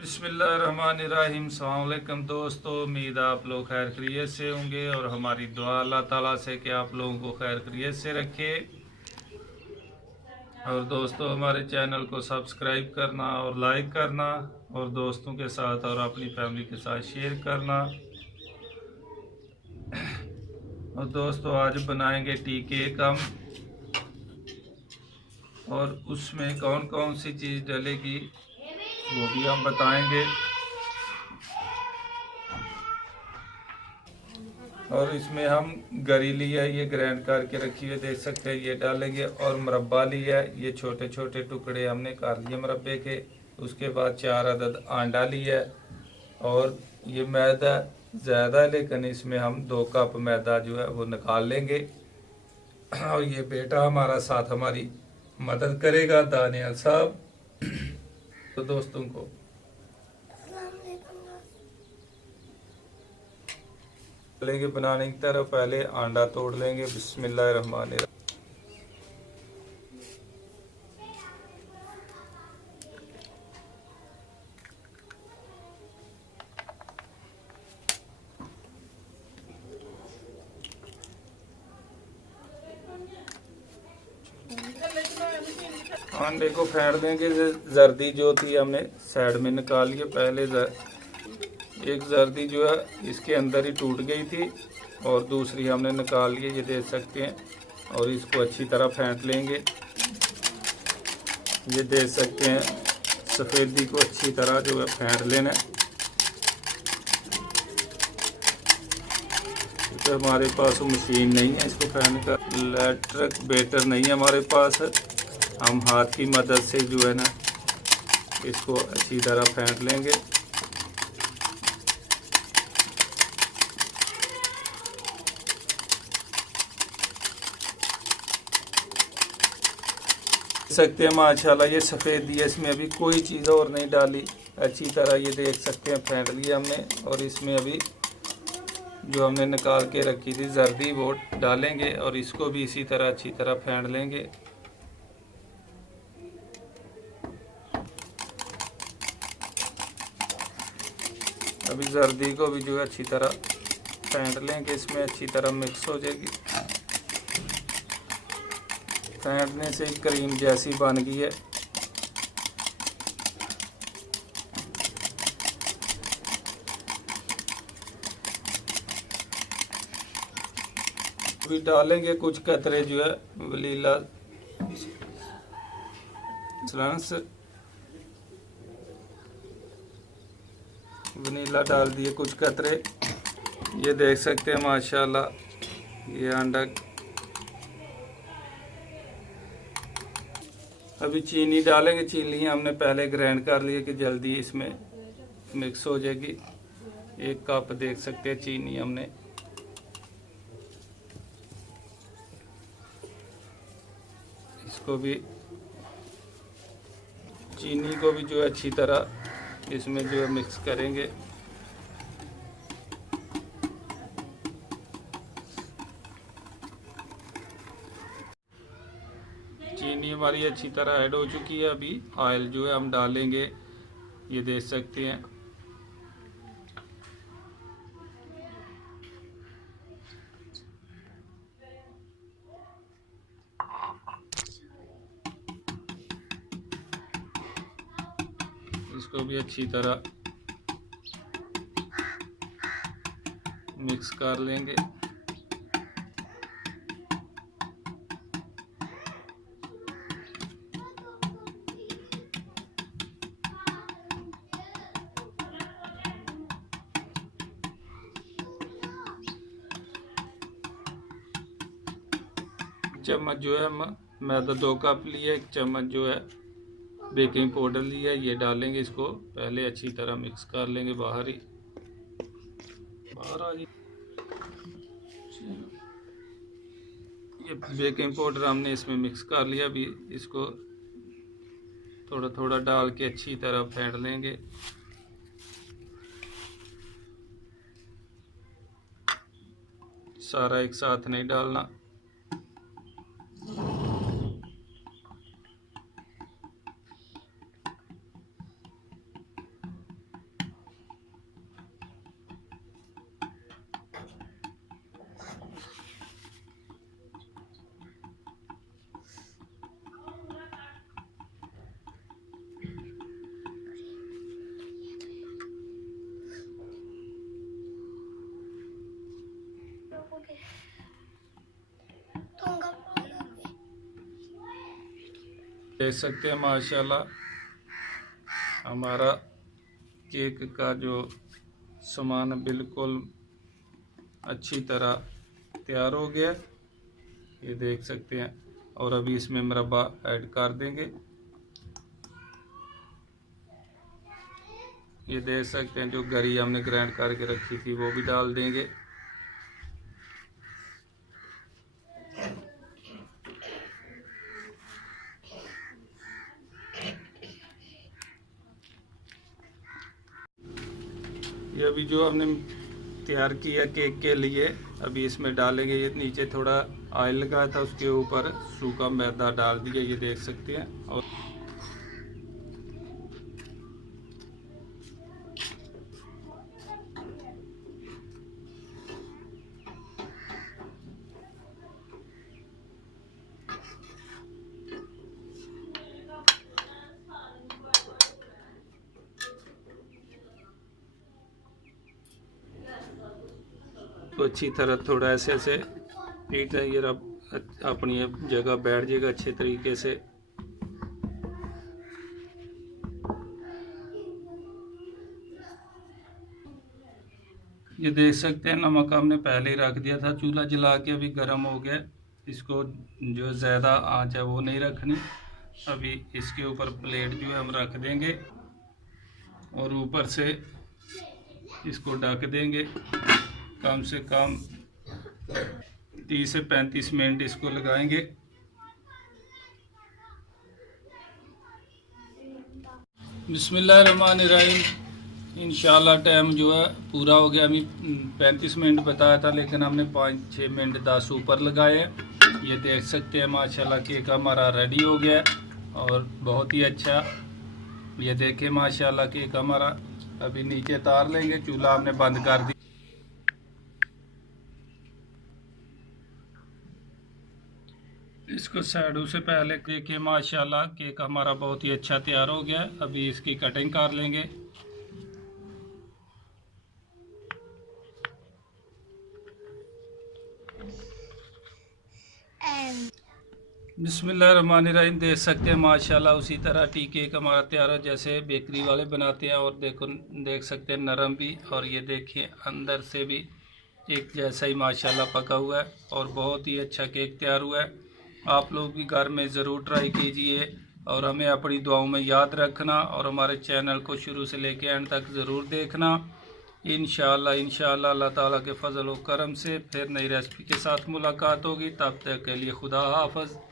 बिस्मिल्लाहिर्रहमानिर्रहीम। अस्सलाम वालेकुम दोस्तों, उम्मीद आप लोग खैर खैरियत से होंगे और हमारी दुआ अल्लाह ताला से कि आप लोगों को खैर खैरियत से रखे। और दोस्तों, हमारे चैनल को सब्सक्राइब करना और लाइक करना और दोस्तों के साथ और अपनी फैमिली के साथ शेयर करना। और दोस्तों, आज बनाएंगे टी केक हम, और उसमें कौन कौन सी चीज़ डलेगी वो भी हम बताएंगे। और इसमें हम गरी लिया, ये ग्राइंड करके रखी हुई देख सकते हैं, ये डालेंगे। और मुरब्बा लिया है, ये छोटे छोटे टुकड़े हमने कर लिए मुरब्बे के। उसके बाद 4 अदद आंडा लिया है। और ये मैदा ज़्यादा है, लेकिन इसमें हम 2 कप मैदा जो है वो निकाल लेंगे। और ये बेटा हमारा साथ हमारी मदद करेगा, दानियल साहब। तो दोस्तों को लेंगे बनाने की तरफ। पहले आंडा तोड़ लेंगे। बिस्मिल्लाहिर्रहमानिर्रहीम। अंडे को फेंट देंगे। जर्दी जो थी हमने साइड में निकाल लिया। पहले एक जर्दी जो है इसके अंदर ही टूट गई थी और दूसरी हमने निकाल ली, ये देख सकते हैं। और इसको अच्छी तरह फेंट लेंगे। ये देख सकते हैं, सफ़ेदी को अच्छी तरह जो है फेंट लेना है। तो हमारे पास वो मशीन नहीं है इसको फेंटने का, इलेक्ट्रिक बेटर नहीं है हमारे पास। हम हाथ की मदद से जो है ना इसको अच्छी तरह फेंट लेंगे। देख सकते हैं माशाल्लाह, ये सफ़ेद है, इसमें अभी कोई चीज़ और नहीं डाली। अच्छी तरह ये देख सकते हैं फेंट लिया हमने। और इसमें अभी जो हमने निकाल के रखी थी जर्दी वो डालेंगे और इसको भी इसी तरह अच्छी तरह फेंट लेंगे। अभी जर्दी को भी जो है अच्छी तरह फेंट लेंगे, इसमें अच्छी तरह मिक्स हो जाएगी। फेंटने से क्रीम जैसी बन गई है। अभी डालेंगे कुछ कतरे जो है वनीला एसेंस, वनीला डाल दिए कुछ कतरे। ये देख सकते हैं माशाल्लाह, ये अंडा। अभी चीनी डालेंगे। चीनी हमने पहले ग्राइंड कर लिया कि जल्दी इसमें मिक्स हो जाएगी। 1 कप देख सकते हैं चीनी हमने। इसको भी, चीनी को भी जो है अच्छी तरह इसमें जो है मिक्स करेंगे। चीनी हमारी अच्छी तरह ऐड हो चुकी है। अभी ऑयल जो है हम डालेंगे, ये देख सकते हैं। इसको भी अच्छी तरह मिक्स कर लेंगे। चम्मच जो है मैदा 2 कप लिया, 1 चम्मच जो है बेकिंग पाउडर लिया, ये डालेंगे। इसको पहले अच्छी तरह मिक्स कर लेंगे। बाहर आ जी। ये बेकिंग पाउडर हमने इसमें मिक्स कर लिया। अभी इसको थोड़ा थोड़ा डाल के अच्छी तरह फेंट लेंगे। सारा एक साथ नहीं डालना। देख सकते हैं माशाल्लाह हमारा केक का जो सामान बिल्कुल अच्छी तरह तैयार हो गया, ये देख सकते हैं। और अभी इसमें मुरब्बा ऐड कर देंगे। ये देख सकते हैं जो गरी हमने ग्राइंड करके रखी थी वो भी डाल देंगे। ये अभी जो हमने तैयार किया केक के लिए अभी इसमें डालेंगे। ये नीचे थोड़ा ऑयल लगाया था, उसके ऊपर सूखा मैदा डाल दिया, ये देख सकते हैं। और तो अच्छी तरह थोड़ा ऐसे ऐसे पीट दें, ये अपनी जगह बैठ जाएगा अच्छे तरीके से। ये देख सकते हैं नमक हमने पहले ही रख दिया था, चूल्हा जला के अभी गर्म हो गया। इसको जो ज़्यादा आंच है वो नहीं रखनी। अभी इसके ऊपर प्लेट जो है हम रख देंगे और ऊपर से इसको ढक देंगे। कम से कम 30 से 35 मिनट इसको लगाएंगे। बिस्मिल्लाहिर्रहमानिर्रहीम। इंशाल्लाह टाइम जो है पूरा हो गया। अभी 35 मिनट बताया था लेकिन हमने 5-6 मिनट 10 ऊपर लगाए हैं। ये देख सकते हैं माशाल्लाह केक हमारा रेडी हो गया और बहुत ही अच्छा। ये देखें माशाल्लाह केक हमारा। अभी नीचे तार लेंगे, चूल्हा हमने बंद कर दिया। इसको साइडों से पहले देखिए माशाल्लाह केक हमारा बहुत ही अच्छा तैयार हो गया। अभी इसकी कटिंग कर लेंगे। बिस्मिल्लाहिर्रहमानिर्रहीम। देख सकते हैं माशाल्लाह उसी तरह टी केक हमारा तैयार है जैसे बेकरी वाले बनाते हैं। और देखो देख सकते हैं नरम भी, और ये देखिए अंदर से भी एक जैसा ही माशाल्लाह पका हुआ है और बहुत ही अच्छा केक तैयार हुआ है। आप लोग भी घर में ज़रूर ट्राई कीजिए और हमें अपनी दुआओं में याद रखना और हमारे चैनल को शुरू से लेकर एंड तक ज़रूर देखना। इंशाअल्लाह अल्लाह ताला के फजल व करम से फिर नई रेसिपी के साथ मुलाकात होगी। तब तक के लिए खुदा हाफ़िज़।